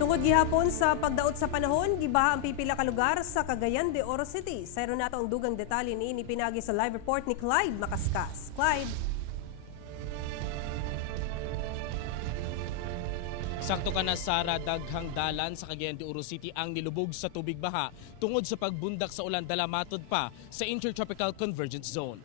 Tungod gihapon sa pagdaot sa panahon, gibaha ang pipila ka lugar sa Cagayan de Oro City. Sayro nato ang dugang detalye ni pinagi sa live report ni Clyde Macascas. Clyde. Sakto ka na, Sara, daghang dalan sa Cagayan de Oro City ang nilubog sa tubig baha tungod sa pagbundak sa ulan dala matod pa sa Intertropical Convergence Zone.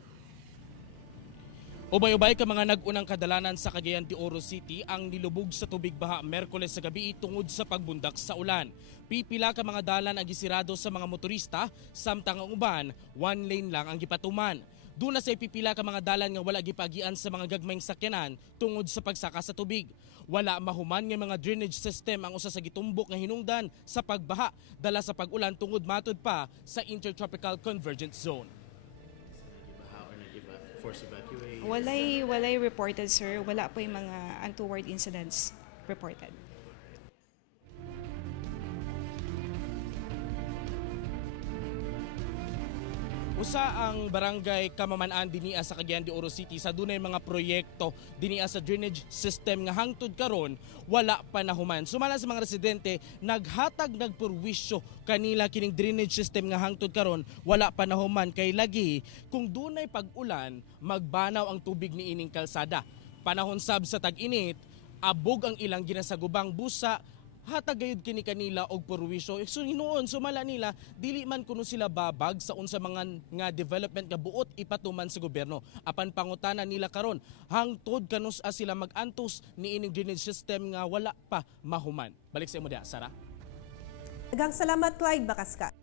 Ubay-ubay ka mga nag-unang kadalanan sa Cagayan de Oro City ang nilubog sa tubig baha Merkules sa gabi tungod sa pagbundak sa ulan. Pipila ka mga dalan ang gisirado sa mga motorista, samtang ang uban, one lane lang ang gipatuman. Doon na sa pipila ka mga dalan nga wala gipagian sa mga gagmayng sakyanan tungod sa pagsaka sa tubig. Wala mahuman nga mga drainage system ang usa sa gitumbok nga hinungdan sa pagbaha dala sa pag-ulan tungod matod pa sa Intertropical Convergence Zone. Walay reported, sir. Wala po yung mga untoward incidents reported. Usa ang barangay Kamaman-an dinia sa Cagayan de Oro City sa dunay mga proyekto dinia sa drainage system nga hangtod karon wala pa nahuman. Sumala sa mga residente naghatag nagperwisyo kanila kining drainage system nga hangtod karon wala pa nahuman kay lagi kung dunay pag-ulan magbanaw ang tubig ni ining kalsada. Panahon sab sa tag-init abog ang ilang ginasagubang busa hatag gayud kini kanila og perwisyo. So hinuon sumala nila dili man kuno sila babag sa unsa mga nga development nga buot ipatuman sa gobyerno. Apan pangutana nila karon hangtod kanus sila mag-antos ni ining drainage system nga wala pa mahuman. Balik sa imo diha, Sara. Daghang salamat, Clyde Macascas.